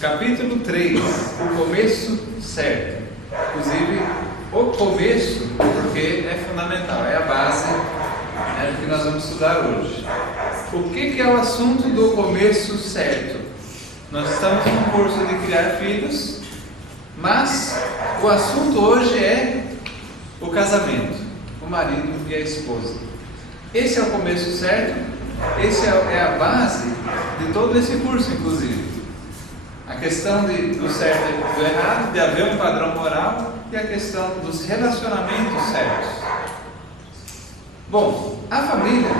Capítulo 3, o começo certo. Inclusive, o começo, porque é fundamental, é a base do que nós vamos estudar hoje. O que é o assunto do começo certo? Nós estamos num curso de criar filhos, mas o assunto hoje é o casamento, o marido e a esposa. Esse é o começo certo, esse é a base de todo esse curso, inclusive. A questão do certo e do errado, de haver um padrão moral, e a questão dos relacionamentos certos. Bom, a família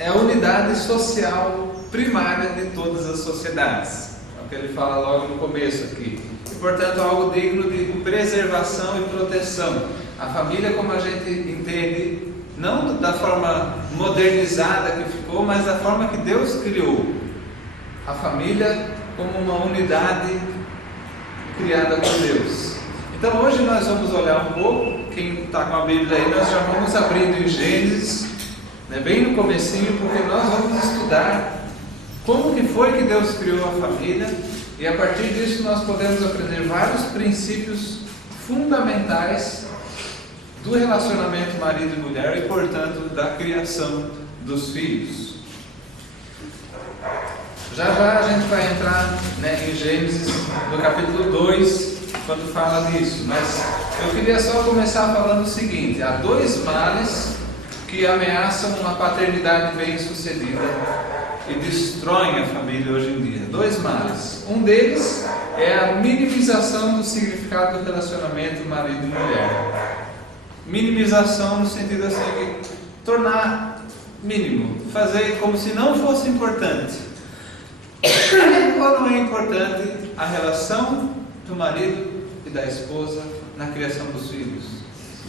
é a unidade social primária de todas as sociedades. É o que ele fala logo no começo aqui. E, portanto, algo digno de preservação e proteção. A família, como a gente entende, não da forma modernizada que ficou, mas da forma que Deus criou. A família como uma unidade criada por Deus. Então hoje nós vamos olhar um pouco, quem está com a Bíblia aí, nós já vamos abrindo em Gênesis, bem no comecinho, porque nós vamos estudar como que foi que Deus criou a família, e a partir disso nós podemos aprender vários princípios fundamentais do relacionamento marido e mulher e, portanto, da criação dos filhos. Já já a gente vai entrar em Gênesis, no capítulo 2, quando fala disso. Mas eu queria só começar falando o seguinte: há dois males que ameaçam uma paternidade bem-sucedida e destroem a família hoje em dia. Dois males. Um deles é a minimização do significado do relacionamento marido e mulher. Minimização no sentido assim de tornar mínimo, fazer como se não fosse importante. É ou não é importante a relação do marido e da esposa na criação dos filhos?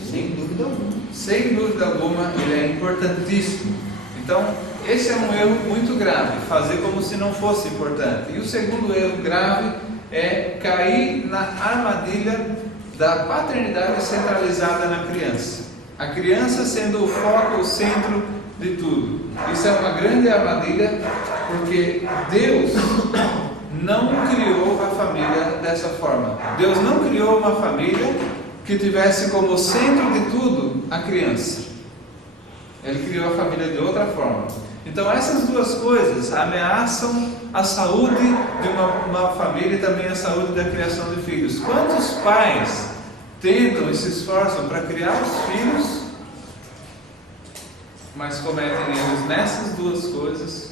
Sem dúvida alguma. Sem dúvida alguma, ele é importantíssimo. Então, esse é um erro muito grave, fazer como se não fosse importante. E o segundo erro grave é cair na armadilha da paternidade centralizada na criança. A criança sendo o foco, o centro de tudo. Isso é uma grande armadilha, porque Deus não criou a família dessa forma. Deus não criou uma família que tivesse como centro de tudo a criança. Ele criou a família de outra forma. Então essas duas coisas ameaçam a saúde de uma família e também a saúde da criação de filhos. Quantos pais tentam e se esforçam para criar os filhos, mas cometem erros nessas duas coisas,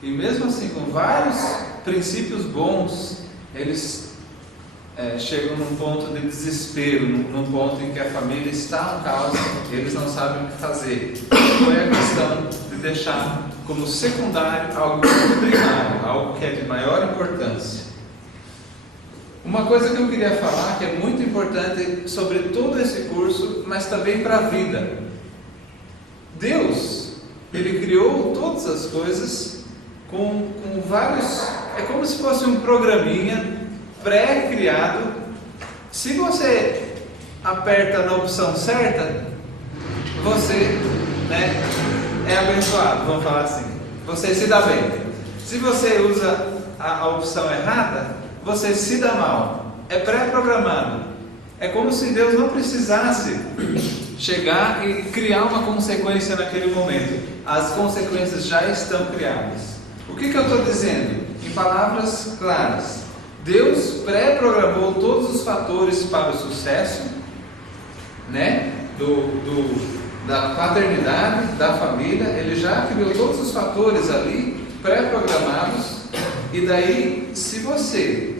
e mesmo assim com vários princípios bons, eles chegam num ponto de desespero, num ponto em que a família está no caos, eles não sabem o que fazer. Então é a questão de deixar como secundário algo primário, algo que é de maior importância. Uma coisa que eu queria falar, que é muito importante sobre todo esse curso, mas também para a vida. Deus, Ele criou todas as coisas com vários... É como se fosse um programinha pré-criado. Se você aperta na opção certa, você é abençoado, vamos falar assim. Você se dá bem. Se você usa a opção errada, você se dá mal. É pré-programado. É como se Deus não precisasse chegar e criar uma consequência naquele momento. As consequências já estão criadas. O que eu estou dizendo? Em palavras claras, Deus pré-programou todos os fatores para o sucesso, da paternidade, da família. Ele já criou todos os fatores ali pré-programados. E daí, se você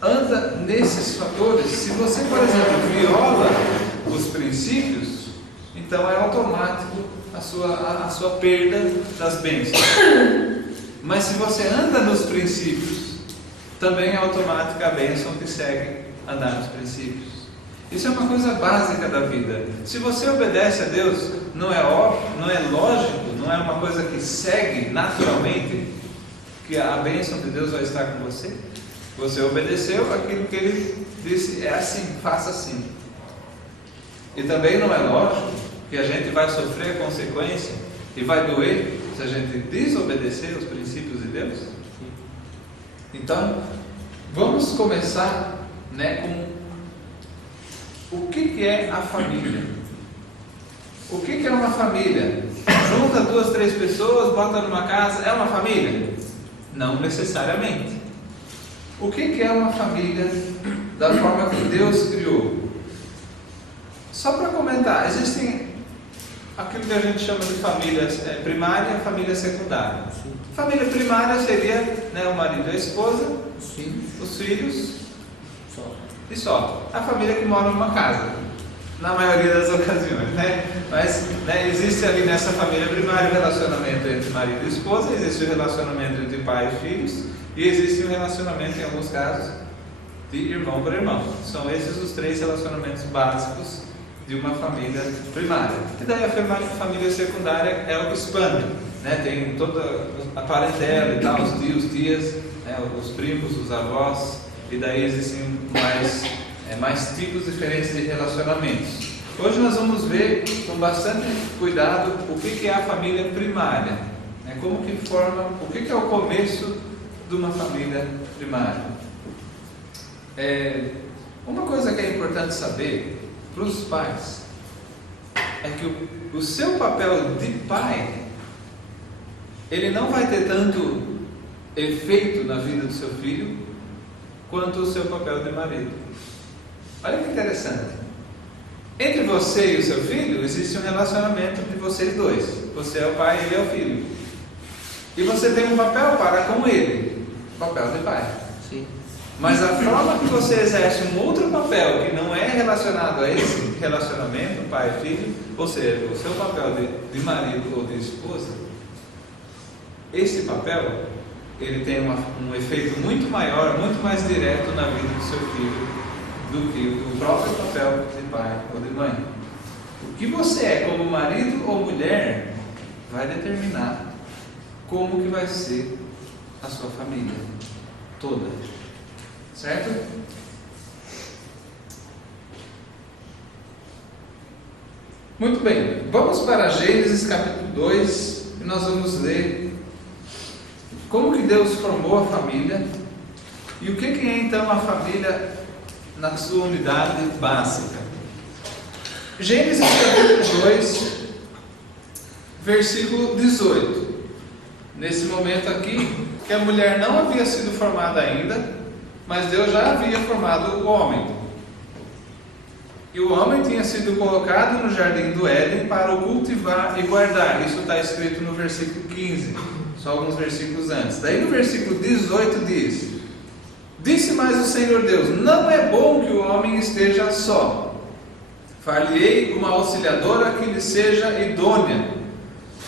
anda nesses fatores, se você, por exemplo, viola os princípios, então é automático a sua perda das bênçãos. Mas se você anda nos princípios, também é automática a bênção que segue andar nos princípios. Isso é uma coisa básica da vida. Se você obedece a Deus, não é óbvio, não é lógico, não é uma coisa que segue naturalmente que a bênção de Deus vai estar com você. Você obedeceu aquilo que Ele disse, é assim, faça assim. E também não é lógico que a gente vai sofrer a consequência e vai doer se a gente desobedecer os princípios de Deus. Então, Vamos começar, com o que é a família. O que é uma família? Junta 2, 3 pessoas, bota numa casa, é uma família? Não necessariamente. O que é uma família da forma que Deus criou? Só para comentar, existem aquilo que a gente chama de família primária e família secundária. Sim. Família primária seria o marido e a esposa, os filhos e só. A família que mora numa casa, na maioria das ocasiões, Mas existe ali nessa família primária o relacionamento entre marido e esposa, existe o relacionamento entre pai e filhos, e existe o relacionamento, em alguns casos, de irmão para irmão. São esses os 3 relacionamentos básicos de uma família primária. E daí a família secundária é o que expande, tem toda a parentela e tal, os tios, tias, os primos, os avós, e daí existem mais tipos diferentes de relacionamentos. Hoje nós vamos ver com bastante cuidado o que é a família primária, como que forma, o que é o começo de uma família primária. Uma coisa que é importante saber para os pais é que o seu papel de pai, ele não vai ter tanto efeito na vida do seu filho quanto o seu papel de marido. Olha que interessante. Entre você e o seu filho existe um relacionamento de vocês dois. Você é o pai e ele é o filho. E você tem um papel para com ele, o papel de pai. Sim. Mas a forma que você exerce um outro papel que não é relacionado a esse relacionamento, pai e filho, ou seja, o seu papel de marido ou de esposa, esse papel, ele tem um efeito muito maior, muito mais direto na vida do seu filho do que o próprio papel de pai ou de mãe. O que você é como marido ou mulher vai determinar como que vai ser a sua família toda. Certo? Muito bem, vamos para Gênesis capítulo 2 e nós vamos ler como que Deus formou a família e o que é então a família na sua unidade básica. Gênesis capítulo 2, versículo 18. Nesse momento aqui, que a mulher não havia sido formada ainda, mas Deus já havia formado o homem. E o homem tinha sido colocado no jardim do Éden para o cultivar e guardar. Isso está escrito no versículo 15, só alguns versículos antes. Daí no versículo 18 diz: Disse mais o Senhor Deus: Não é bom que o homem esteja só. Far-lhe-ei uma auxiliadora que lhe seja idônea.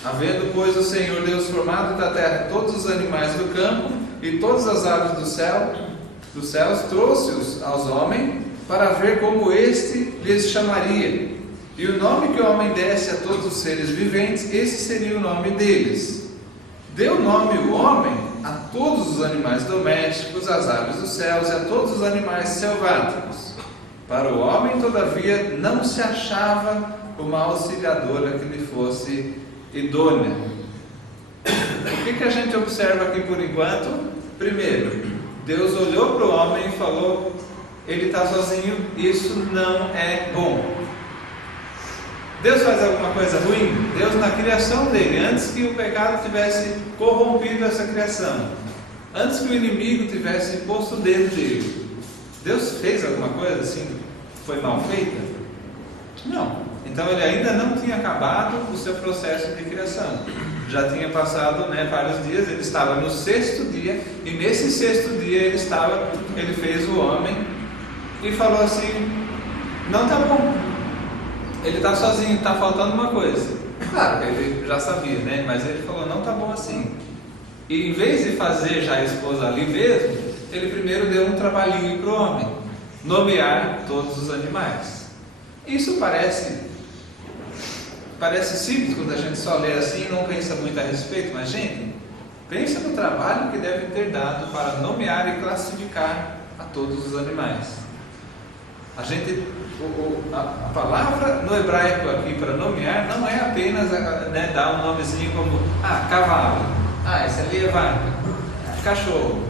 Havendo, pois, o Senhor Deus formado da terra todos os animais do campo e todas as aves dos céus, trouxe-os aos homens para ver como este lhes chamaria. E o nome que o homem desse a todos os seres viventes, esse seria o nome deles. Deu nome o homem a todos os animais domésticos, às aves dos céus e a todos os animais selváticos. Para o homem, todavia, não se achava uma auxiliadora que lhe fosse idônea. O que a gente observa aqui por enquanto? Primeiro, Deus olhou para o homem e falou: ele está sozinho, isso não é bom. Deus faz alguma coisa ruim? Deus, na criação dele, antes que o pecado tivesse corrompido essa criação, antes que o inimigo tivesse posto o dedo dele, Deus fez alguma coisa assim, foi mal feita? Não. Então ele ainda não tinha acabado o seu processo de criação. Já tinha passado vários dias, ele estava no 6º dia, e nesse 6º dia ele fez o homem e falou assim: não está bom, ele está sozinho, está faltando uma coisa. Claro, ele já sabia, mas ele falou: não está bom assim. E em vez de fazer já a esposa ali mesmo, ele primeiro deu um trabalhinho para o homem, nomear todos os animais. Isso parece simples quando a gente só lê assim e não pensa muito a respeito, mas gente, pensa no trabalho que deve ter dado para nomear e classificar a todos os animais. A palavra no hebraico aqui para nomear não é apenas dar um nomezinho como cavalo, esse ali é vaca, cachorro,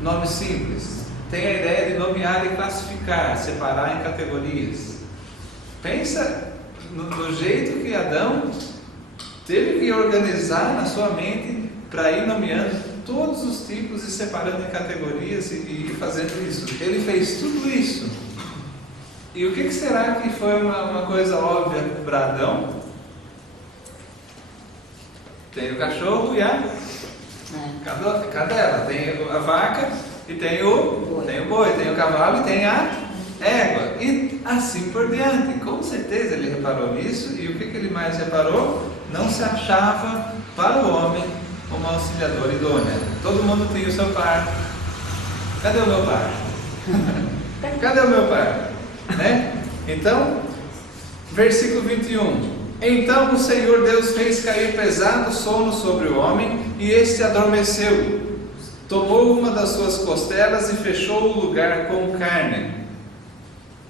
nome simples. tem a ideia de nomear e classificar, separar em categorias. Pensa no jeito que Adão teve que organizar na sua mente para ir nomeando todos os tipos e separando em categorias e ir fazendo isso. Ele fez tudo isso. E o que será que foi uma coisa óbvia para Adão? Tem o cachorro e a cadela, tem a vaca e tem o boi, tem o cavalo e tem a égua, e assim por diante. Com certeza ele reparou nisso, e o que ele mais reparou? Não se achava para o homem uma auxiliadora idônea. Todo mundo tem o seu par. Cadê o meu par? Cadê o meu par? Né? Então, versículo 21. Então o Senhor Deus fez cair pesado sono sobre o homem, e este adormeceu. Tomou uma das suas costelas e fechou o lugar com carne.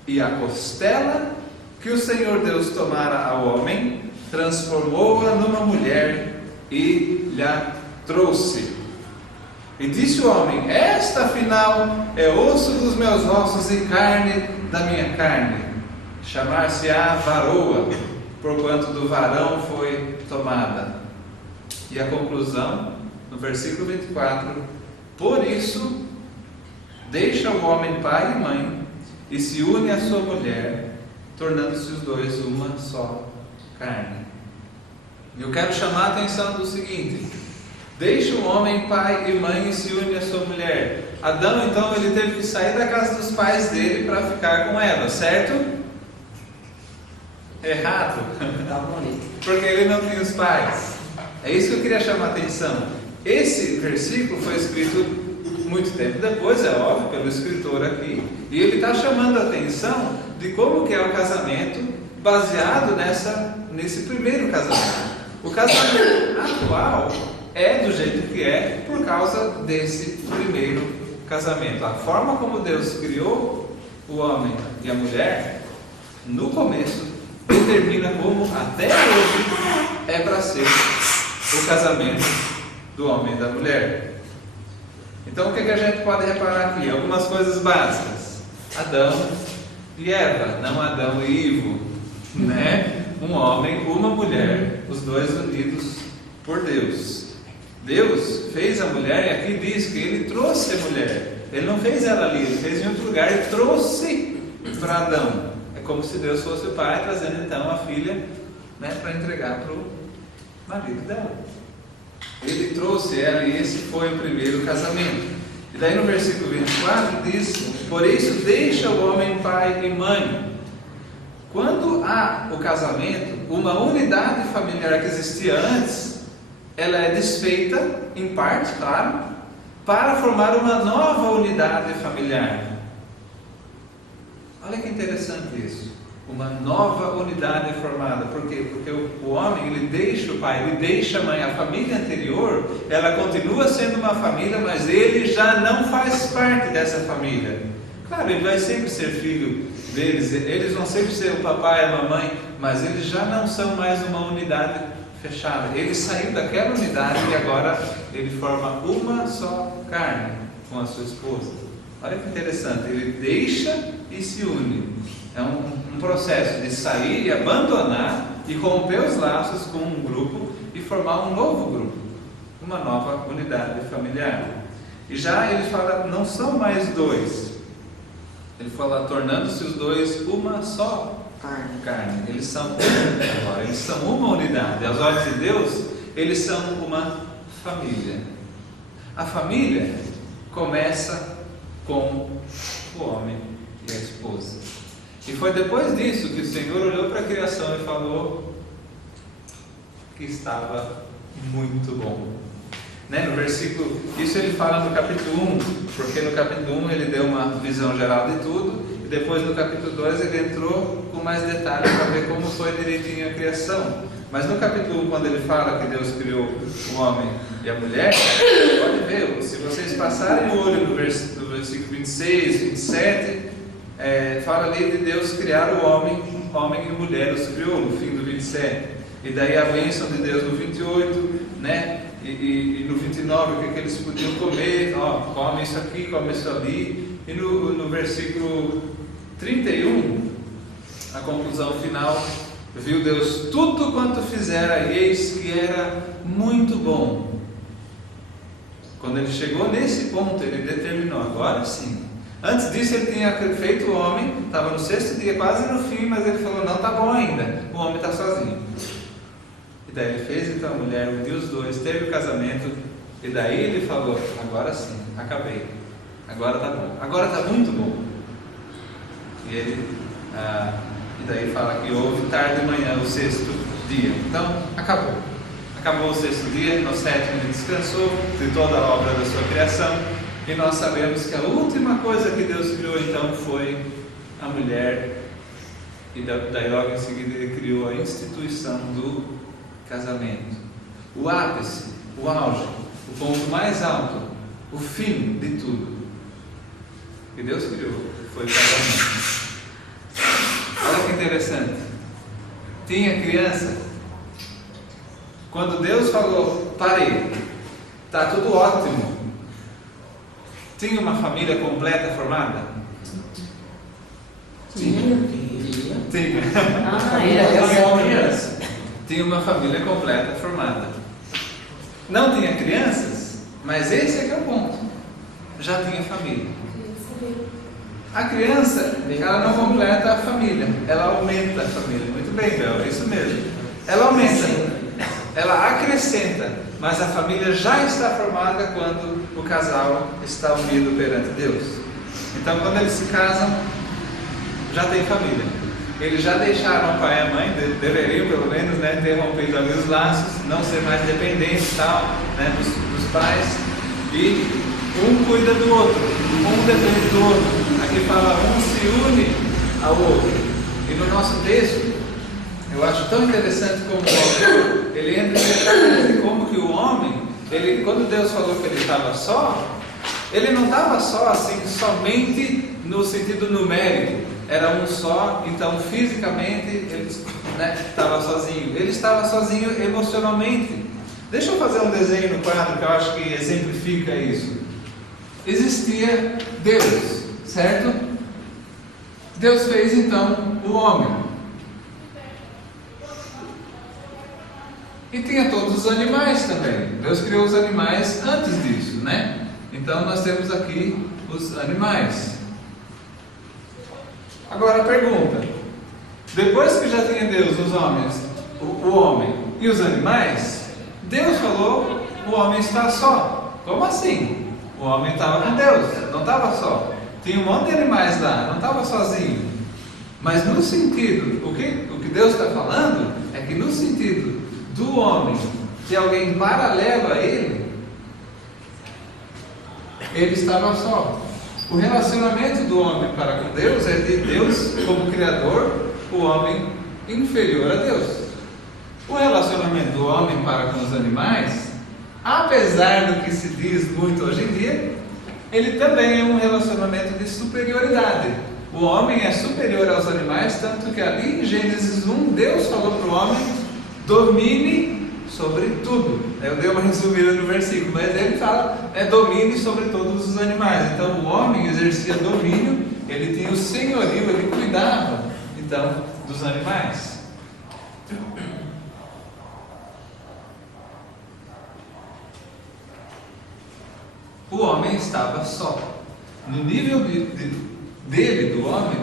E a costela que o Senhor Deus tomara ao homem, transformou-a numa mulher e lhe trouxe. E disse o homem: esta afinal é osso dos meus ossos e carne da minha carne. Chamar-se-á varoa, porquanto do varão foi tomada. E a conclusão, no versículo 24: por isso deixa o homem pai e mãe e se une à sua mulher, tornando-se os dois uma só carne. Eu quero chamar a atenção do seguinte: deixa o homem pai e mãe e se une à sua mulher. Adão, então, ele teve que sair da casa dos pais dele para ficar com Eva, certo? Errado. Porque ele não tinha os pais. É isso que eu queria chamar a atenção. Esse versículo foi escrito muito tempo depois, é óbvio, pelo escritor aqui, e ele está chamando a atenção de como que é o casamento baseado nesse primeiro casamento. O casamento atual é do jeito que é por causa desse primeiro casamento. A forma como Deus criou o homem e a mulher no começo determina como até hoje é para ser o casamento do homem e da mulher. Então o que a gente pode reparar aqui? Algumas coisas básicas. Adão e Eva, não Adão e Ivo, né? Um homem, uma mulher, os dois unidos por Deus. Deus fez a mulher, e aqui diz que Ele trouxe a mulher. Ele não fez ela ali, Ele fez em outro lugar e trouxe para Adão. É como se Deus fosse o pai, trazendo então a filha, né, para entregar para o marido dela. Ele trouxe ela, e esse foi o primeiro casamento. E daí no versículo 24 diz: por isso deixa o homem pai e mãe. Quando há o casamento, uma unidade familiar que existia antes, ela é desfeita, em parte, claro, para formar uma nova unidade familiar. Olha que interessante isso. Uma nova unidade é formada. Por quê? Porque o homem, ele deixa o pai, ele deixa a mãe. A família anterior, ela continua sendo uma família, mas ele já não faz parte dessa família. Claro, ele vai sempre ser filho deles, eles vão sempre ser o papai e a mamãe, mas eles já não são mais uma unidade fechada. Ele saiu daquela unidade e agora ele forma uma só carne com a sua esposa. Olha que interessante, ele deixa e se une. É um processo de sair e abandonar e romper os laços com um grupo e formar um novo grupo, uma nova unidade familiar. E já ele fala, não são mais dois. Ele fala, tornando-se os dois uma só carne. Eles são agora, eles são uma unidade. Aos olhos de Deus, eles são uma família. A família começa com o homem e a esposa. E foi depois disso que o Senhor olhou para a criação e falou que estava muito bom. Né? No versículo, isso ele fala no capítulo 1, porque no capítulo 1 ele deu uma visão geral de tudo, e depois no capítulo 2 ele entrou com mais detalhes para ver como foi direitinho a criação. Mas no capítulo 1, quando ele fala que Deus criou o homem e a mulher, pode ver, se vocês passarem o olho no versículo 26, 27, fala ali de Deus criar o homem e mulher, os criou no fim do 27, e daí a bênção de Deus no 28, né? E no 29, o que eles podiam comer? Come isso aqui, come isso ali, E no versículo 31, a conclusão final: viu Deus tudo quanto fizera, e eis que era muito bom. Quando ele chegou nesse ponto, ele determinou: agora sim. Antes disso ele tinha feito o homem, estava no 6º dia, quase no fim, mas ele falou: não, está bom ainda, o homem está sozinho. E daí ele fez então a mulher, uniu os dois, teve o casamento, e daí ele falou: agora sim, acabei, agora está bom, agora está muito bom. E daí fala que houve tarde de manhã o 6º dia. Então acabou o 6º dia, no 7º ele descansou de toda a obra da sua criação. E nós sabemos que a última coisa que Deus criou então foi a mulher, e daí logo em seguida ele criou a instituição do casamento. O ápice, o auge, o ponto mais alto, o fim de tudo que Deus criou foi o casamento. Olha que interessante. Tinha criança. Quando Deus falou: parei, está tudo ótimo, tinha uma família completa formada? Tinha. Tinha uma família completa formada. Não tinha crianças, mas esse é que é o ponto. Já tinha família. A criança, ela não completa a família, ela aumenta a família. Muito bem, Bel, é isso mesmo. Ela aumenta, ela acrescenta, mas a família já está formada quando o casal está unido perante Deus. Então, quando eles se casam, já tem família. Eles já deixaram o pai e a mãe, deveriam pelo menos, né, ter rompido ali os laços, não ser mais dependentes dos pais, e um cuida do outro, um depende do outro. Aqui fala: um se une ao outro. E no nosso texto, eu acho tão interessante como o autor, ele entra em detalhes de como que o homem, quando Deus falou que ele estava só, ele não estava só assim, somente no sentido numérico, era um só, então fisicamente ele estava sozinho, ele estava sozinho emocionalmente. Deixa eu fazer um desenho no quadro que eu acho que exemplifica isso. Existia Deus, certo? Deus fez então o homem. E tinha todos os animais também. Deus criou os animais antes disso, né? Então nós temos aqui os animais. Agora a pergunta: depois que já tinha Deus os homens, o homem e os animais, Deus falou: o homem está só. Como assim? O homem estava com Deus, não estava só. Tinha um monte de animais lá, não estava sozinho. Mas no sentido, o que Deus está falando é que no sentido do homem, de alguém paralelo a ele estava só. O relacionamento do homem para com Deus é de Deus como Criador, o homem inferior a Deus. O relacionamento do homem para com os animais, apesar do que se diz muito hoje em dia, ele também é um relacionamento de superioridade. O homem é superior aos animais, tanto que ali em Gênesis 1, Deus falou para o homem: domine sobre tudo. Eu dei uma resumida no versículo, mas ele fala: domine sobre todos os animais. Então o homem exercia domínio, ele tinha o senhorio, ele cuidava então dos animais. O homem estava só. No nível dele, do homem,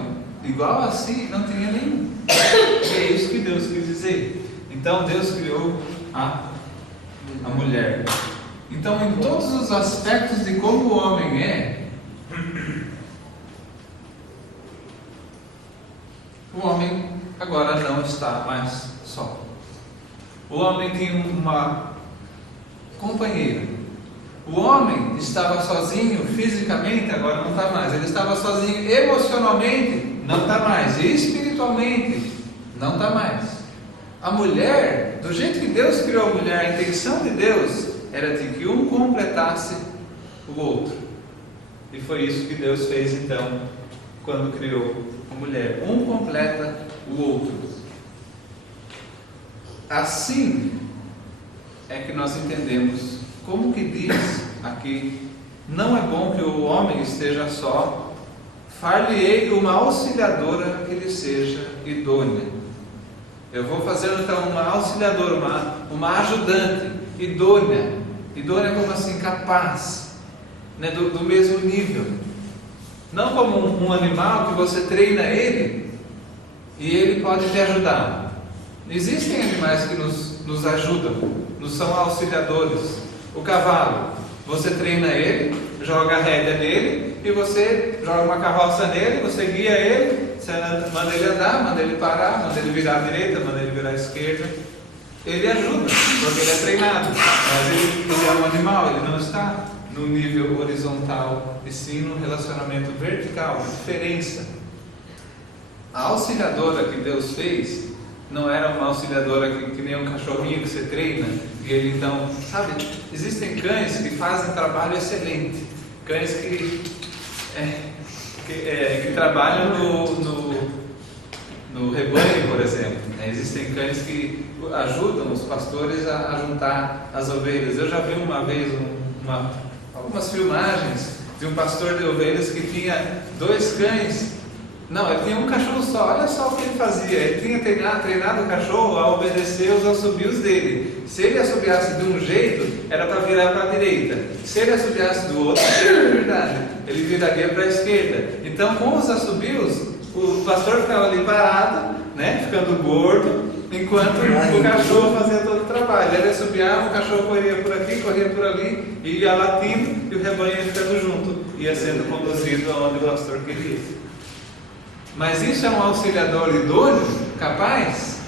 igual a si, não tinha nenhum. E é isso que Deus quis dizer. Então Deus criou a mulher. Então, em todos os aspectos de como o homem é, o homem agora não está mais só. O homem tem uma companheira. O homem estava sozinho fisicamente, agora não está mais. Ele estava sozinho emocionalmente, não está mais. E espiritualmente, não está mais. A mulher, do jeito que Deus criou a mulher, a intenção de Deus era de que um completasse o outro. E foi isso que Deus fez então, quando criou a mulher. Um completa o outro. Assim é que nós entendemos como que diz aqui: não é bom que o homem esteja só, far-lhe-ei uma auxiliadora que lhe seja idônea. Eu vou fazer então uma auxiliadora, uma ajudante idônea. Idônea como assim? Capaz, né? do mesmo nível. Não como um animal que você treina ele e ele pode te ajudar. Existem animais que nos ajudam, nos são auxiliadores. O cavalo, você treina ele, joga a rédea nele e você joga uma carroça nele, você guia ele, você manda ele andar, manda ele parar, manda ele virar à direita, manda ele virar à esquerda. Ele ajuda, porque ele é treinado, mas ele é um animal, ele não está no nível horizontal, e sim no relacionamento vertical, diferença. A auxiliadora que Deus fez não era uma auxiliadora que nem um cachorrinho que você treina, e ele então, sabe, existem cães que fazem trabalho excelente, cães que trabalham no rebanho, por exemplo, né? Existem cães que ajudam os pastores a juntar as ovelhas. Eu já vi uma vez algumas filmagens de um pastor de ovelhas que tinha 2 cães. Não, ele tinha um cachorro só. Olha só o que ele fazia. Ele tinha treinado o cachorro a obedecer os assobios dele. Se ele assobiasse de um jeito, era para virar para a direita. Se ele assobiasse do outro, era verdade, ele viraria para a esquerda. Então, com os assobios, o pastor ficava ali parado, né, ficando gordo, enquanto o cachorro fazia todo o trabalho. Ele assobiava, o cachorro corria por aqui, corria por ali, e ia latindo, e o rebanho ia ficando junto, ia sendo conduzido aonde o pastor queria. Mas isso é um auxiliador idôneo, capaz?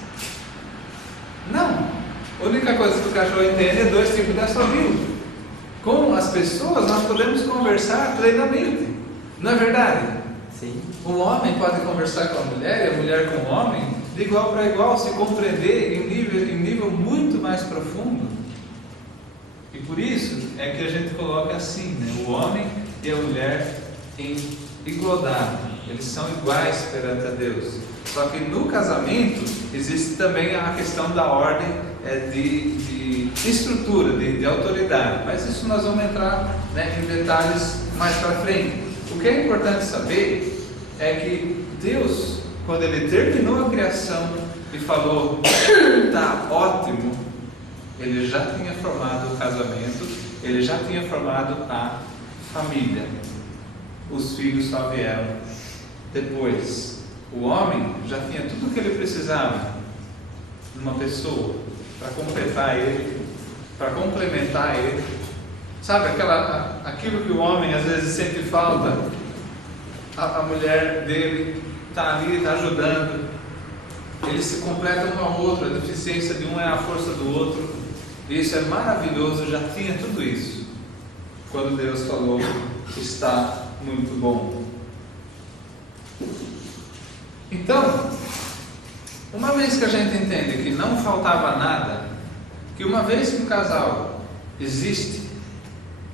Não. A única coisa que o cachorro entende é 2 tipos de assobio. Com as pessoas nós podemos conversar plenamente, não é verdade? Sim. O homem pode conversar com a mulher e a mulher com o homem de igual para igual, se compreender em nível muito mais profundo. E por isso é que a gente coloca assim, né? O homem e a mulher em igualdade, eles são iguais perante a Deus. Só que no casamento existe também a questão da ordem de estrutura, de autoridade, mas isso nós vamos entrar, né, em detalhes mais para frente. O que é importante saber é que Deus, quando Ele terminou a criação e falou, está ótimo, Ele já tinha formado o casamento, Ele já tinha formado a família. Os filhos só vieram depois. O homem já tinha tudo o que ele precisava numa pessoa para completar ele, para complementar ele. Sabe aquilo que o homem às vezes sente falta? A mulher dele está ali, está ajudando. Eles se completam um ao outro. A deficiência de um é a força do outro. Isso é maravilhoso. Já tinha tudo isso quando Deus falou que está muito bom. Então, uma vez que a gente entende que não faltava nada, que uma vez que o casal existe,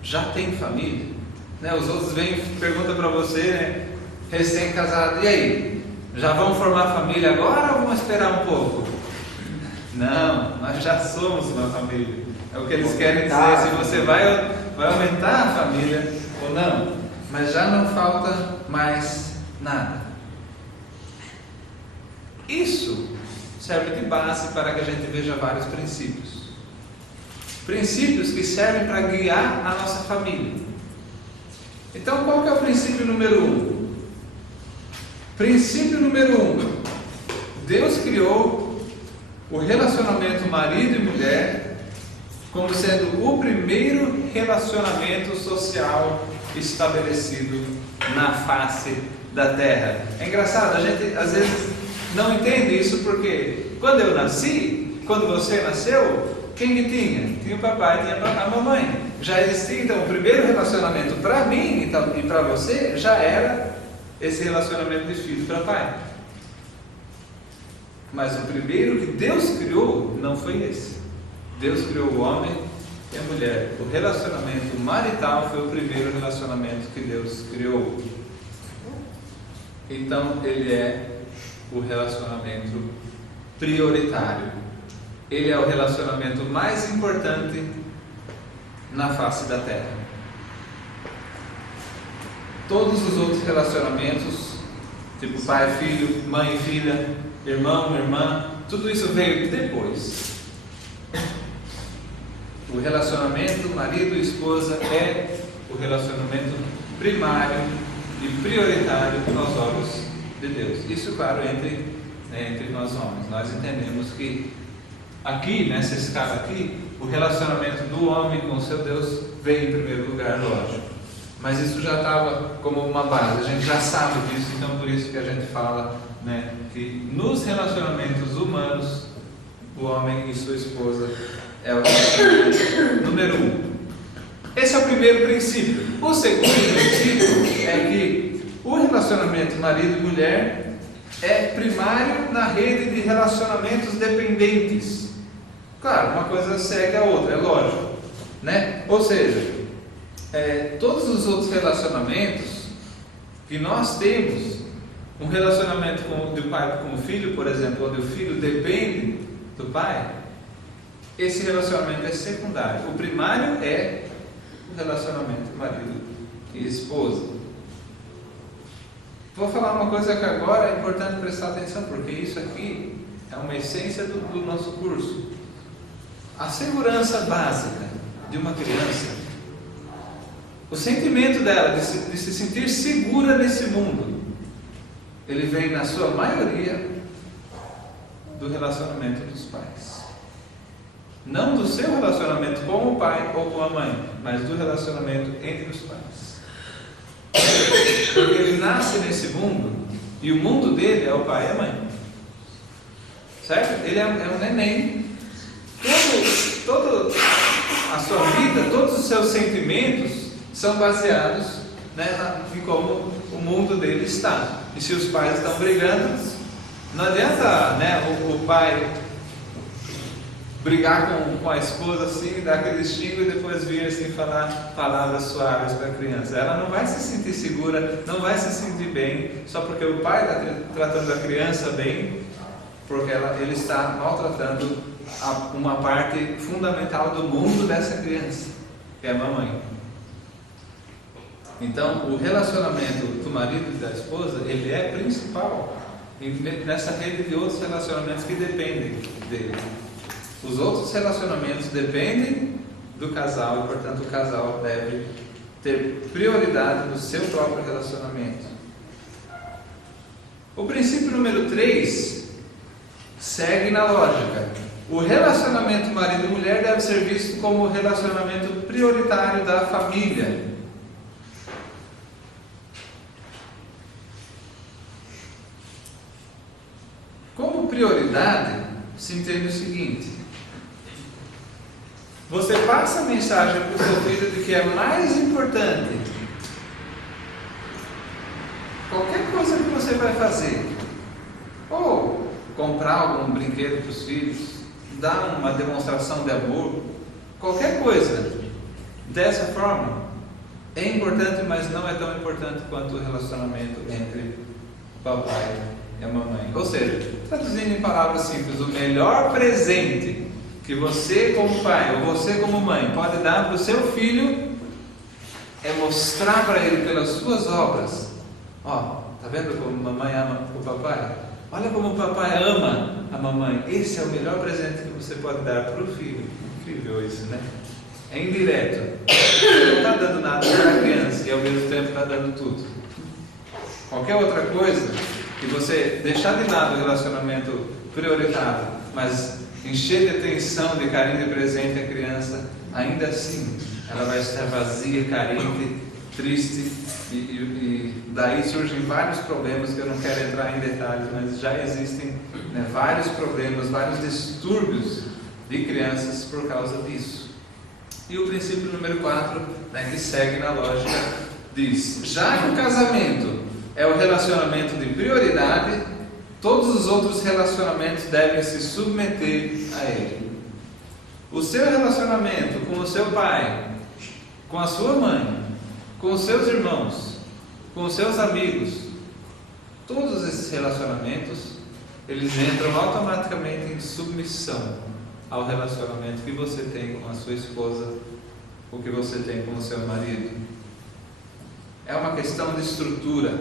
já tem família, né? Os outros vêm e perguntam para você, né, recém-casado, e aí, já vamos formar família agora ou vamos esperar um pouco? Não, nós já somos uma família. É o que eles querem dizer, se você vai aumentar a família ou não, mas já não falta mais nada. Isso serve de base para que a gente veja vários princípios. Princípios que servem para guiar a nossa família. Então, qual que é o princípio número 1? Princípio número 1. Deus criou o relacionamento marido e mulher como sendo o primeiro relacionamento social estabelecido na face da terra. É engraçado, a gente às vezes não entende isso, porque quando eu nasci, quando você nasceu, quem que tinha? Tinha o papai, tinha a mamãe. Já existia, então, o primeiro relacionamento para mim e para você já era esse relacionamento de filho para pai. Mas o primeiro que Deus criou não foi esse. Deus criou o homem e a mulher. O relacionamento marital foi o primeiro relacionamento que Deus criou. Então, ele é o relacionamento prioritário. Ele é o relacionamento mais importante na face da terra. todos os outros relacionamentos, tipo pai, filho, mãe, filha, irmão, irmã, tudo isso veio depois. O relacionamento marido e esposa é o relacionamento primário e prioritário aos olhos de Deus. Isso, claro, entre nós homens. Nós entendemos que aqui, nessa escala aqui, o relacionamento do homem com o seu Deus vem em primeiro lugar, lógico. Mas isso já estava como uma base, a gente já sabe disso, então por isso que a gente fala, né, que nos relacionamentos humanos, o homem e sua esposa é o relacionamento número 1. Esse é o primeiro princípio. O segundo princípio é que o relacionamento marido e mulher é primário na rede de relacionamentos dependentes. Claro, uma coisa segue a outra, é lógico, né? Ou seja, todos os outros relacionamentos que nós temos, um relacionamento do pai com o filho, por exemplo, onde o filho depende do pai, esse relacionamento é secundário. O primário é o relacionamento marido e esposa. Vou falar uma coisa que agora é importante prestar atenção, porque isso aqui é uma essência do nosso curso. A segurança básica de uma criança, o sentimento dela de se sentir segura nesse mundo, ele vem na sua maioria do relacionamento dos pais. Não do seu relacionamento com o pai ou com a mãe, mas do relacionamento entre os pais. Porque ele nasce nesse mundo e o mundo dele é o pai e a mãe. Certo? Ele é um neném. Toda a sua vida, todos os seus sentimentos são baseados, né, em como o mundo dele está. E se os pais estão brigando, não adianta, né, o pai brigar com a esposa assim, dar aquele xingo e depois vir assim falar palavras suaves para a criança. Ela não vai se sentir segura, não vai se sentir bem, só porque o pai está tratando a criança bem, porque ele está maltratando uma parte fundamental do mundo dessa criança, que é a mamãe. Então, o relacionamento do marido e da esposa, ele é principal nessa rede de outros relacionamentos que dependem dele. Os outros relacionamentos dependem do casal e, portanto, o casal deve ter prioridade no seu próprio relacionamento. O princípio número 3 segue na lógica. O relacionamento marido-mulher deve ser visto como o relacionamento prioritário da família. Como prioridade, se entende o seguinte: você passa a mensagem para o seu filho de que é mais importante qualquer coisa que você vai fazer, ou comprar algum brinquedo para os filhos, dar uma demonstração de amor, qualquer coisa dessa forma é importante, mas não é tão importante quanto o relacionamento entre o papai e a mamãe. Ou seja, traduzindo em palavras simples, o melhor presente que você como pai ou você como mãe pode dar para o seu filho é mostrar para ele pelas suas obras: ó, tá vendo como a mamãe ama o papai? Olha como o papai ama a mamãe. Esse é o melhor presente que você pode dar para o filho. Incrível isso, né? É indireto. Você não está dando nada para a criança e ao mesmo tempo está dando tudo. Qualquer outra coisa que você deixar de lado o relacionamento prioritário, mas encher de atenção, de carinho, de presente a criança, ainda assim ela vai estar vazia, carente, triste, e daí surgem vários problemas que eu não quero entrar em detalhes, mas já existem, né, vários problemas, vários distúrbios de crianças por causa disso. E o princípio número 4, né, que segue na lógica, diz: já que o casamento é o relacionamento de prioridade, todos os outros relacionamentos devem se submeter a ele. O seu relacionamento com o seu pai, com a sua mãe, com os seus irmãos, com os seus amigos, todos esses relacionamentos, eles entram automaticamente em submissão ao relacionamento que você tem com a sua esposa, ou que você tem com o seu marido. é uma questão de estrutura,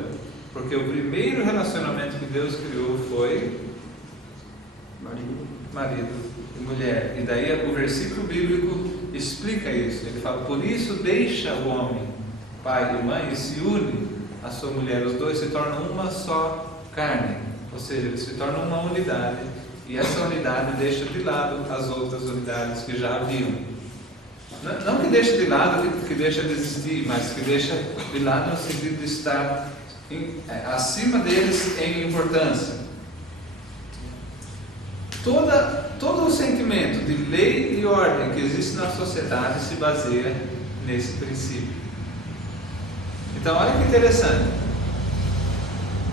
porque o primeiro relacionamento que Deus criou foi marido e mulher. E daí o versículo bíblico explica isso. Ele fala: por isso deixa o homem, pai e mãe, e se une à sua mulher. Os dois se tornam uma só carne. Ou seja, eles se tornam uma unidade. E essa unidade deixa de lado as outras unidades que já haviam. Não que deixa de lado, que deixa de existir, mas que deixa de lado no sentido de estar acima deles em importância. Todo o sentimento de lei e ordem que existe na sociedade se baseia nesse princípio. Então, olha que interessante.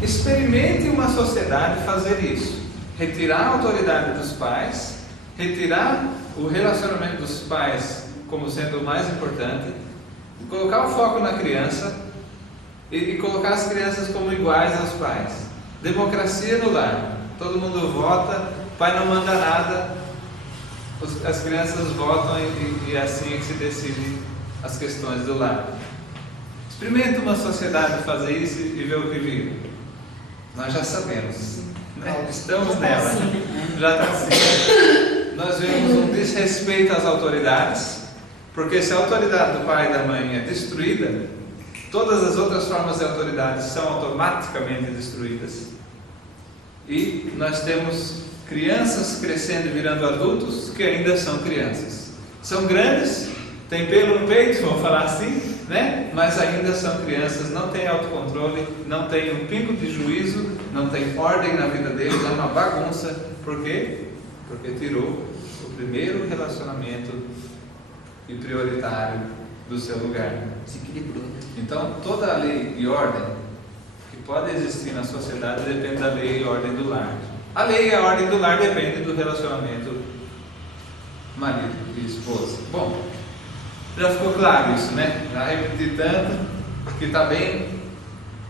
Experimente uma sociedade fazer isso. Retirar a autoridade dos pais, retirar o relacionamento dos pais como sendo o mais importante, colocar o foco na criança e colocar as crianças como iguais aos pais. Democracia no lar. Todo mundo vota, o pai não manda nada, as crianças votam e é assim que se decidem as questões do lar. Experimenta uma sociedade fazer isso e ver o que vira. Nós já sabemos, né? Estamos nela, já está assim. Nós vemos um desrespeito às autoridades, porque se a autoridade do pai e da mãe é destruída, todas as outras formas de autoridade são automaticamente destruídas. E nós temos crianças crescendo e virando adultos que ainda são crianças. São grandes, têm pelo no peito, vamos falar assim, né? Mas ainda são crianças, não têm autocontrole, não têm um pingo de juízo, não tem ordem na vida deles, é uma bagunça. Por quê? Porque tirou o primeiro relacionamento e prioritário do seu lugar. Desequilibrou. Então, toda a lei e ordem que pode existir na sociedade depende da lei e ordem do lar. A lei e a ordem do lar dependem do relacionamento marido e esposa. Bom, já ficou claro isso, né? Já repeti tanto que está bem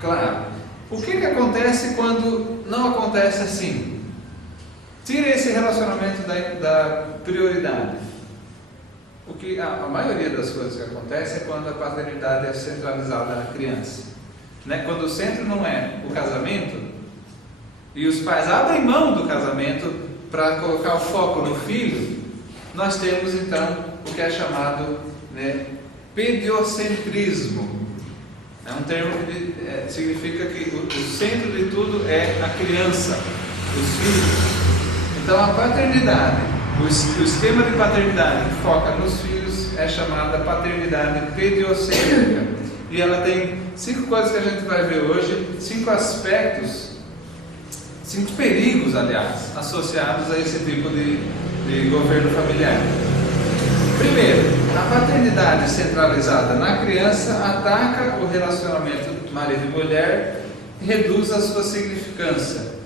claro. O que acontece quando não acontece assim? Tira esse relacionamento da prioridade. O que a maioria das coisas que acontece é quando a paternidade é centralizada na criança, né? Quando o centro não é o casamento e os pais abrem mão do casamento para colocar o foco no filho, nós temos então o que é chamado, né, pediocentrismo. É um termo que significa que o centro de tudo é a criança, os filhos. Então a paternidade, o esquema de paternidade que foca nos filhos é chamada paternidade pediocêntrica. E ela tem 5 coisas que a gente vai ver hoje, 5 aspectos, 5 perigos, aliás, associados a esse tipo de governo familiar. Primeiro, a paternidade centralizada na criança ataca o relacionamento marido e mulher e reduz a sua significância.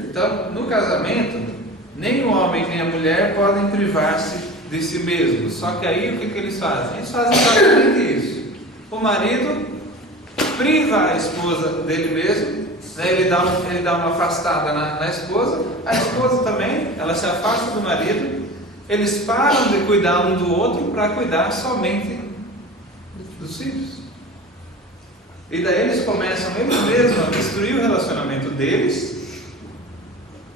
Então, no casamento, nem o homem nem a mulher podem privar-se de si mesmos. Só que aí o que eles fazem? Eles fazem exatamente isso. O marido priva a esposa dele mesmo, né? Ele dá uma afastada na esposa, a esposa também, ela se afasta do marido, eles param de cuidar um do outro para cuidar somente dos filhos. E daí eles começam eles mesmos a destruir o relacionamento deles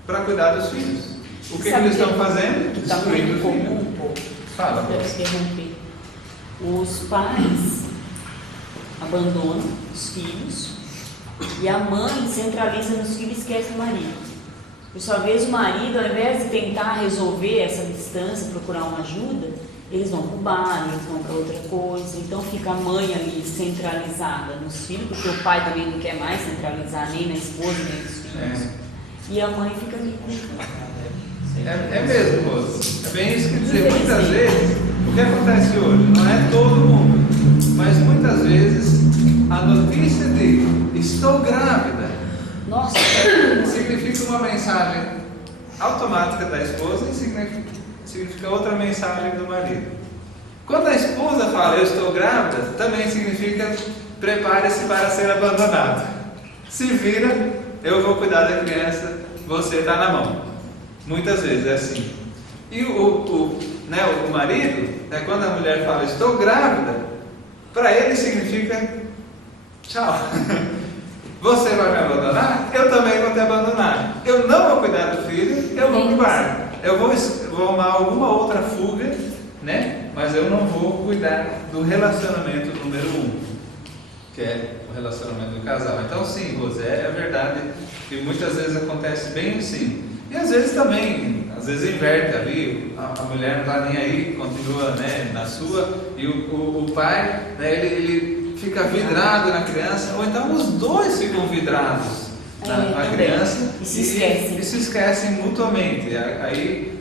para cuidar dos filhos. O que eles estão fazendo? Destruindo o filho. Fala. Interromper. Os pais abandonam os filhos e a mãe centraliza nos filhos e esquece o marido. Por sua vez, o marido, ao invés de tentar resolver essa distância, procurar uma ajuda, eles vão para o bar, eles vão para outra coisa. Então fica a mãe ali centralizada nos filhos, porque o pai também não quer mais centralizar nem na esposa, nem nos filhos. E a mãe fica ali com... É mesmo, moço. É bem isso que dizer. Muitas vezes, o que acontece hoje, não é todo mundo, mas muitas vezes a notícia de estou grávida, Nossa, significa uma mensagem automática da esposa e significa outra mensagem do marido. Quando a esposa fala eu estou grávida, também significa prepare-se para ser abandonado. Se vira, eu vou cuidar da criança, você está na mão. Muitas vezes é assim. E o marido, quando a mulher fala estou grávida, para ele significa tchau. Você vai me abandonar? Eu também vou te abandonar. Eu não vou cuidar do filho, eu vou pro bar. Eu vou arrumar alguma outra fuga, né? Mas eu não vou cuidar do relacionamento número 1, que é o relacionamento do casal. Então sim, Rose, é verdade que muitas vezes acontece bem assim. E às vezes também, às vezes inverte ali, a mulher não está nem aí, continua, né, na sua, e o pai, né, ele fica vidrado na criança, ou então os dois ficam vidrados na criança e se esquecem mutuamente. Aí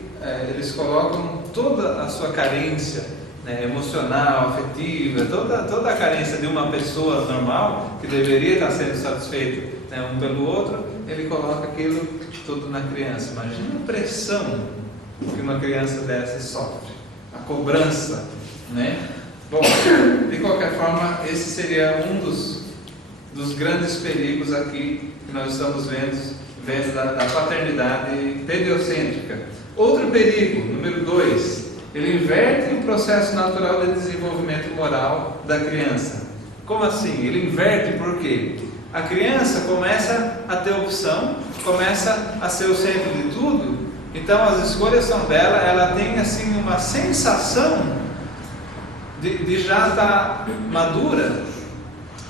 eles colocam toda a sua carência, né, emocional, afetiva, toda a carência de uma pessoa normal que deveria estar sendo satisfeito, né, um pelo outro, ele coloca aquilo tudo na criança. Imagina a pressão que uma criança dessa sofre, a cobrança, né? Bom, de qualquer forma, esse seria um dos grandes perigos aqui que nós estamos vendo da paternidade pediocêntrica. Outro perigo, número 2, ele inverte o processo natural de desenvolvimento moral da criança. Como assim? Ele inverte por quê? A criança começa a ter opção, começa a ser o centro de tudo, então as escolhas são dela, ela tem assim uma sensação de já estar madura,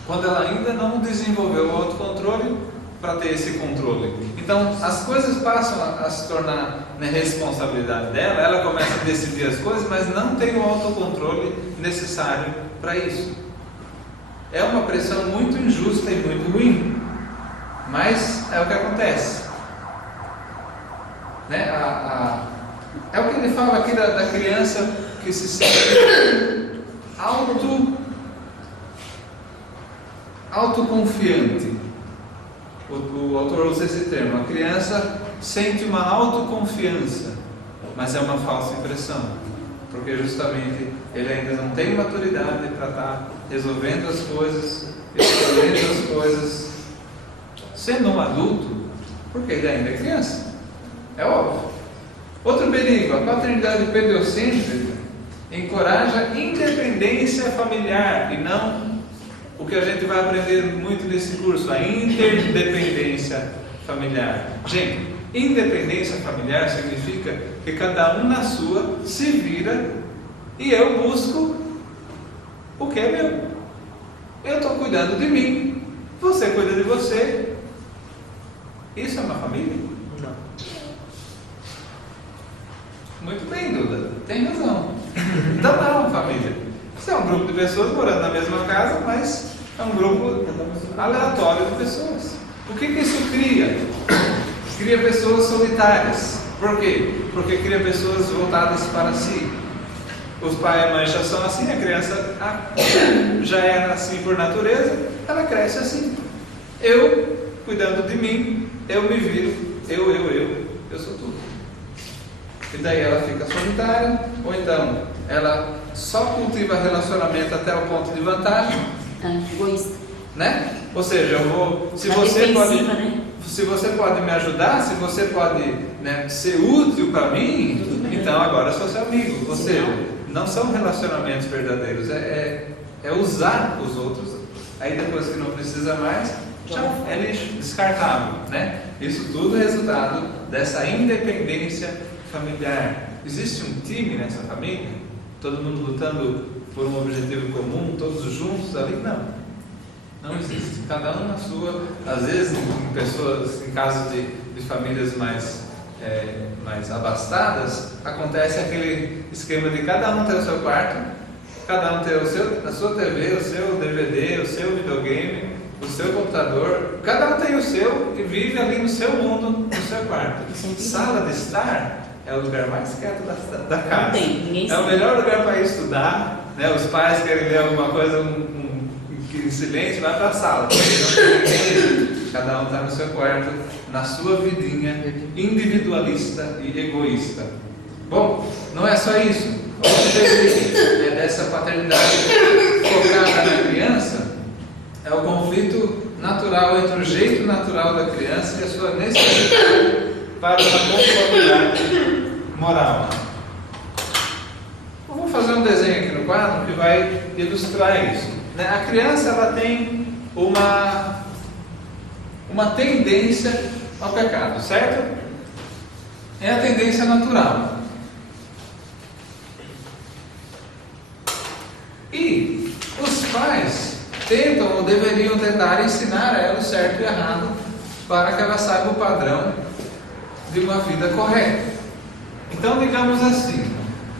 quando ela ainda não desenvolveu o autocontrole para ter esse controle. Então as coisas passam a se tornar, né, responsabilidade dela, ela começa a decidir as coisas, mas não tem o autocontrole necessário para isso. É uma pressão muito injusta e muito ruim, mas é o que acontece, né? É o que ele fala aqui da criança que se sente autoconfiante. O autor usa esse termo. A criança sente uma autoconfiança, mas é uma falsa impressão, porque justamente ele ainda não tem maturidade para estar resolvendo as coisas, escolhendo as coisas, sendo um adulto, porque ele ainda é criança. É óbvio. Outro perigo, a paternidade pediocêntrica encoraja a independência familiar e não o que a gente vai aprender muito nesse curso, a interdependência familiar. Gente, independência familiar significa que cada um na sua se vira e eu busco o que é meu. Eu estou cuidando de mim, você cuida de você. Isso é uma família? Não. Muito bem, Duda, tem razão. Então não é uma família. Isso é um grupo de pessoas morando na mesma casa, mas é um grupo aleatório de pessoas. O que isso cria? Cria pessoas solitárias. Por quê? Porque cria pessoas voltadas para si. Os pais e a mãe já são assim, a criança já é assim por natureza, ela cresce assim. Eu, cuidando de mim, eu me viro, eu sou tudo. E daí ela fica solitária, ou então ela só cultiva relacionamento até o ponto de vantagem. Egoísta. Né? Ou seja, eu vou. Se você pode me ajudar, se você pode, né, ser útil para mim, então agora eu sou seu amigo. Ou seja, não são relacionamentos verdadeiros, é usar os outros. Aí depois que não precisa mais, tchau, é lixo, descartável, né? Isso tudo é resultado dessa independência familiar. Existe um time nessa família? Todo mundo lutando por um objetivo comum, todos juntos ali? Não existe. Cada um na sua. Às vezes em casos de famílias mais abastadas, acontece aquele esquema de cada um ter o seu quarto, cada um ter a sua TV, o seu DVD, o seu videogame, o seu computador, cada um tem o seu e vive ali no seu mundo, no seu quarto. Sala de estar é o lugar mais quieto da casa. É o melhor lugar para estudar, né? Os pais querem ler alguma coisa em silêncio, vai para a sala. Cada um está no seu quarto, na sua vidinha individualista e egoísta. Bom, não é só isso. Outro perigo dessa paternidade focada na criança é o conflito natural entre o jeito natural da criança e a sua necessidade para uma conformidade moral. Vamos fazer um desenho aqui no quadro que vai ilustrar isso. né? A criança ela tem uma tendência ao pecado, certo? É a tendência natural. E os pais tentam ou deveriam tentar ensinar a ela o certo e o errado para que ela saiba o padrão de uma vida correta. Então, digamos assim,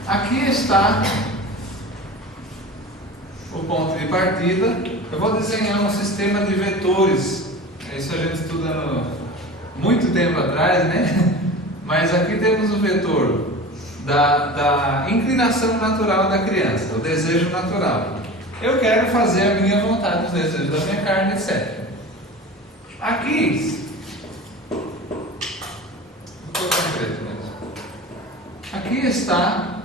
aqui está o ponto de partida. Eu vou desenhar um sistema de vetores. Isso a gente estuda muito tempo atrás, né? Mas aqui temos o vetor da inclinação natural da criança, o desejo natural. Eu quero fazer a minha vontade, os desejos da minha carne, etc. Aqui, aqui está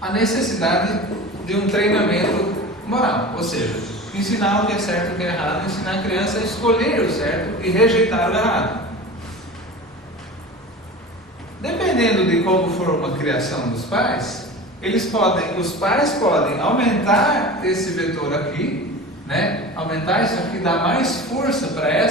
a necessidade de um treinamento moral, ou seja, ensinar o que é certo e o que é errado, ensinar a criança a escolher o certo e rejeitar o errado. Dependendo de como for uma criação dos pais, os pais podem aumentar esse vetor aqui, né? Aumentar isso aqui, dar mais força para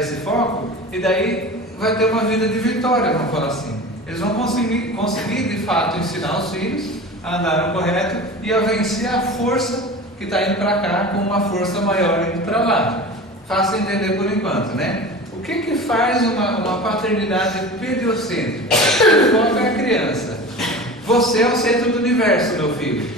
esse foco, e daí vai ter uma vida de vitória, vamos falar assim. Eles vão conseguir de fato ensinar os filhos a andar no correto e a vencer a força que está indo para cá com uma força maior indo para lá. Fácil de entender por enquanto, né? O que faz uma paternidade pediocêntrica? Foca a criança. Você é o centro do universo, meu filho.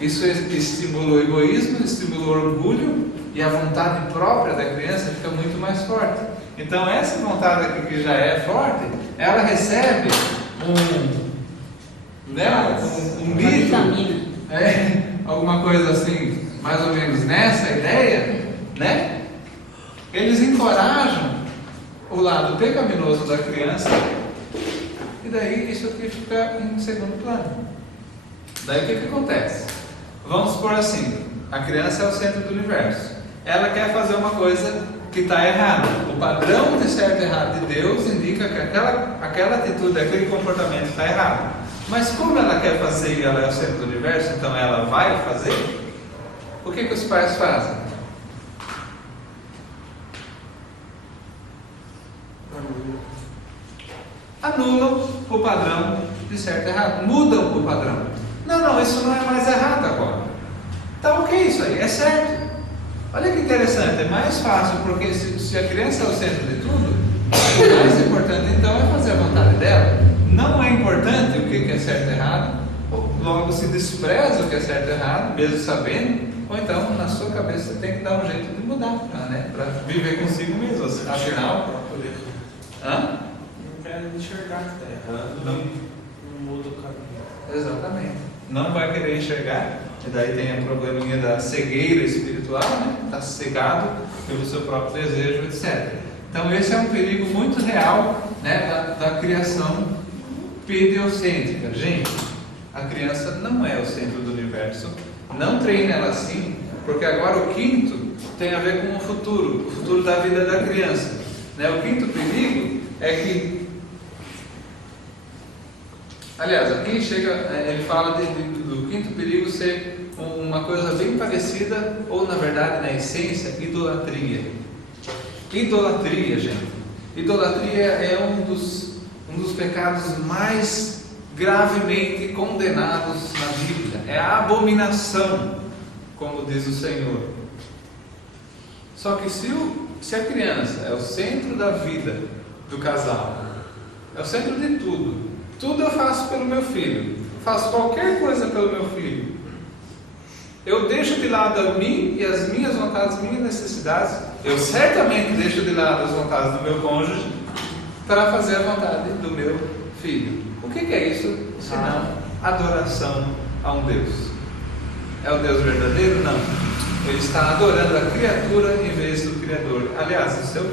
Isso estimula o egoísmo, estimula o orgulho, e a vontade própria da criança fica muito mais forte. Então essa vontade aqui que já é forte, ela recebe um mito, alguma coisa assim, mais ou menos nessa ideia, né? Eles encorajam o lado pecaminoso da criança, e daí isso aqui fica em segundo plano. Daí o que acontece? Vamos supor assim, a criança é o centro do universo. Ela quer fazer uma coisa que está errada. O padrão de certo e errado de Deus indica que aquela atitude, aquele comportamento está errado. Mas como ela quer fazer e ela é o centro do universo, então ela vai fazer, o que os pais fazem? Anulam o padrão de certo e errado, mudam o padrão. Não, isso não é mais errado agora. Então o que é isso aí? É certo. Olha que interessante, é mais fácil, porque se a criança é o centro de tudo, o mais importante então é fazer a vontade dela. Não é importante o que é certo e errado, logo se despreza o que é certo e errado, mesmo sabendo, ou então na sua cabeça você tem que dar um jeito de mudar, para viver consigo mesmo, afinal. Não quero enxergar que está errado, não muda o caminho. Exatamente. Não vai querer enxergar, e daí tem o probleminha da cegueira espiritual, né? Está cegado pelo seu próprio desejo, etc. Então esse é um perigo muito real, né, da criação pediocêntrica. Gente, a criança não é o centro do universo, não treine ela assim, porque agora o quinto tem a ver com o futuro da vida da criança, né? O quinto perigo é que, aliás, aqui ele fala do quinto perigo ser uma coisa bem parecida, ou na verdade na essência, idolatria. Idolatria, gente. Idolatria é um dos pecados mais gravemente condenados na Bíblia. É a abominação, como diz o Senhor. Só que se a criança é o centro da vida do casal, é o centro de tudo eu faço pelo meu filho, faço qualquer coisa pelo meu filho, eu deixo de lado a mim e as minhas vontades, minhas necessidades, eu certamente deixo de lado as vontades do meu cônjuge para fazer a vontade do meu filho. O que é isso? Senão adoração a um Deus. É o Deus verdadeiro? Não. Ele está adorando a criatura em vez do Criador. Aliás, a sua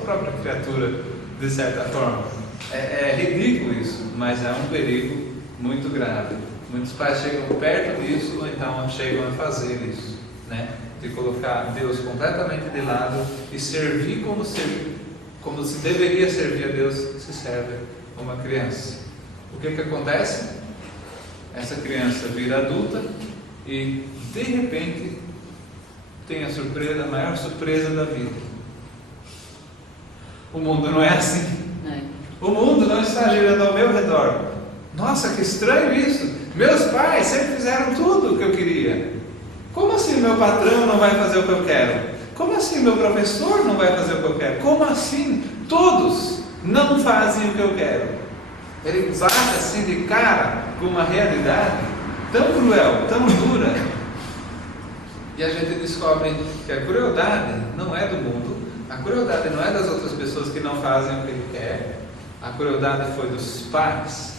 própria criatura, de certa forma. É ridículo isso, mas é um perigo muito grave. Muitos pais chegam perto disso, ou então chegam a fazer isso, né? De colocar Deus completamente de lado e servir como se deveria servir a Deus, se serve uma criança. O que acontece? Essa criança vira adulta e de repente tem a surpresa, a maior surpresa da vida. O mundo não é assim. O mundo não está girando ao meu redor. Nossa, que estranho isso! Meus pais sempre fizeram tudo o que eu queria. Como assim meu patrão não vai fazer o que eu quero? Como assim meu professor não vai fazer o que eu quero? Como assim todos não fazem o que eu quero? Ele bate assim de cara com uma realidade tão cruel, tão dura. E a gente descobre que a crueldade não é do mundo, a crueldade não é das outras pessoas que não fazem o que ele quer, a crueldade foi dos pais,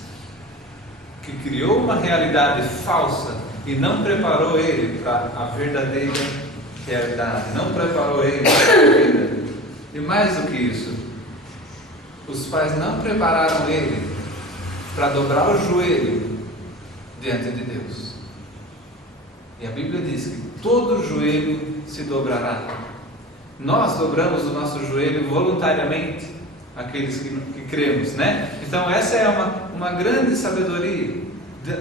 que criou uma realidade falsa e não preparou ele para a verdadeira realidade, não preparou ele para a vida. E mais do que isso, os pais não prepararam ele para dobrar o joelho diante de Deus. E a Bíblia diz que todo joelho se dobrará. Nós dobramos o nosso joelho voluntariamente, aqueles que cremos, né? Então essa é uma grande sabedoria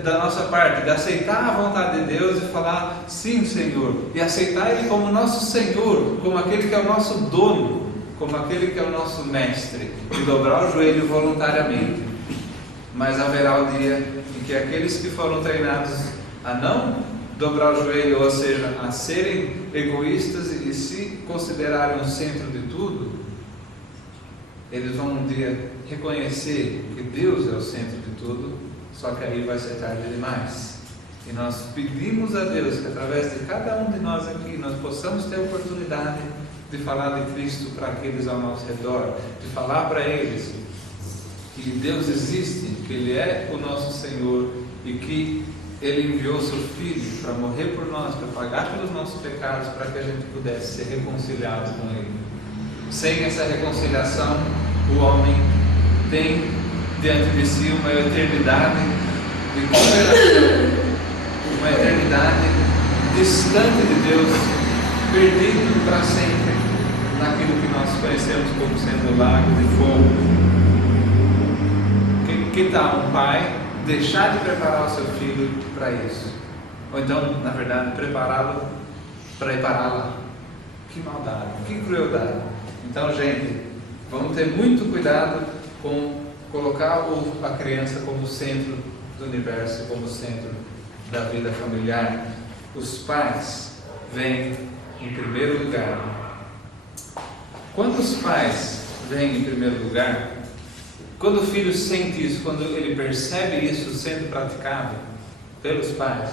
da nossa parte, de aceitar a vontade de Deus e falar sim, Senhor, e aceitar Ele como nosso Senhor, como aquele que é o nosso dono, como aquele que é o nosso mestre, e dobrar o joelho voluntariamente. Mas haverá o dia em que aqueles que foram treinados a não dobrar o joelho, ou seja, a serem egoístas e se considerarem o centro de tudo, eles vão um dia reconhecer que Deus é o centro de tudo, só que aí vai ser tarde demais. E nós pedimos a Deus que através de cada um de nós aqui, nós possamos ter a oportunidade de falar de Cristo para aqueles ao nosso redor, de falar para eles que Deus existe, que Ele é o nosso Senhor e que Ele enviou Seu Filho para morrer por nós, para pagar pelos nossos pecados, para que a gente pudesse ser reconciliado com Ele. Sem essa reconciliação, o homem tem diante de si uma eternidade de condenação, uma eternidade distante de Deus, perdido para sempre naquilo que nós conhecemos como sendo o lago de fogo. Que tal um pai deixar de preparar o seu filho para isso? Ou então, na verdade, prepará-lo para ir parar lá? Que maldade, que crueldade. Então, gente, vamos ter muito cuidado com colocar a criança como centro do universo, como centro da vida familiar. Os pais vêm em primeiro lugar. Quando os pais vêm em primeiro lugar, quando o filho sente isso, quando ele percebe isso sendo praticado pelos pais,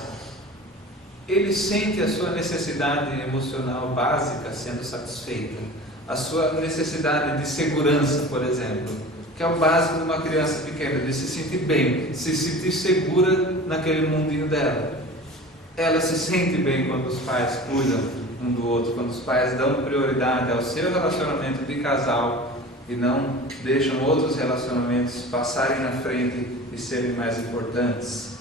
ele sente a sua necessidade emocional básica sendo satisfeita, a sua necessidade de segurança, por exemplo, que é o básico de uma criança pequena, de se sentir bem, se sentir segura naquele mundinho dela. Ela se sente bem quando os pais cuidam um do outro, quando os pais dão prioridade ao seu relacionamento de casal e não deixam outros relacionamentos passarem na frente e serem mais importantes.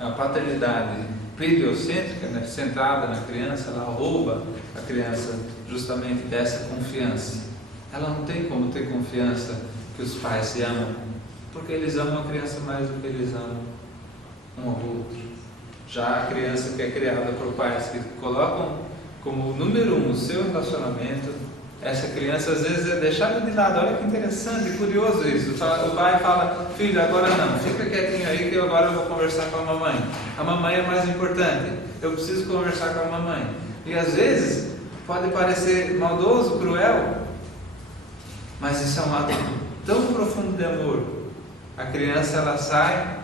A paternidade pediocêntrica, né, centrada na criança, ela rouba a criança justamente dessa confiança. Ela não tem como ter confiança que os pais se amam, porque eles amam a criança mais do que eles amam um ao outro. Já a criança que é criada por pais que colocam como número um o seu relacionamento, essa criança às vezes é deixada de lado. Olha que interessante, curioso isso. O pai fala: filho, agora não, fica quietinho aí que agora eu vou conversar com a mamãe. A mamãe é mais importante, eu preciso conversar com a mamãe. E às vezes pode parecer maldoso, cruel, mas isso é um ato tão profundo de amor. A criança, ela sai,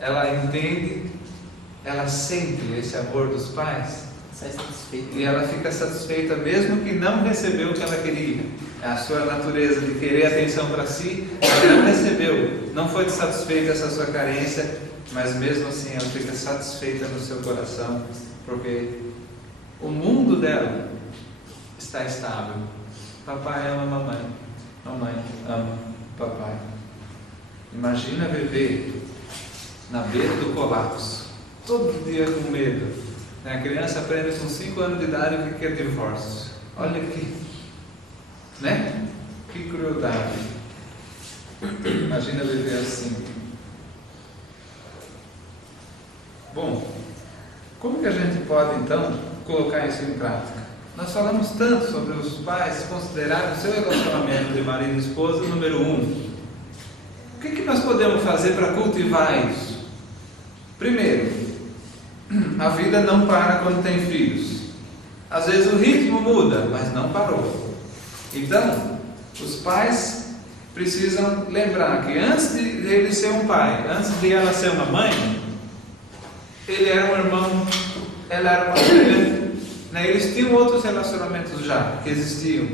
ela entende, ela sente esse amor dos pais, sai satisfeita. E ela fica satisfeita mesmo que não recebeu o que ela queria. É a sua natureza de querer atenção para si, ela não recebeu, não foi satisfeita essa sua carência, mas mesmo assim ela fica satisfeita no seu coração, porque o mundo dela está estável. Papai ama mamãe, mamãe ama papai. Imagina viver na beira do colapso, todo dia com medo. A criança aprende com 5 anos de idade o que é divórcio. Olha que, né? Que crueldade. Imagina viver assim. Bom, como que a gente pode então colocar isso em prática? Nós falamos tanto sobre os pais considerarem o seu relacionamento de marido e esposa número 1. O que nós podemos fazer para cultivar isso? Primeiro, a vida não para quando tem filhos. Às vezes o ritmo muda, mas não parou. Então, os pais precisam lembrar que antes de ele ser um pai, antes de ela ser uma mãe, ele era um irmão, ela era uma filha, né? Eles tinham outros relacionamentos já, que existiam.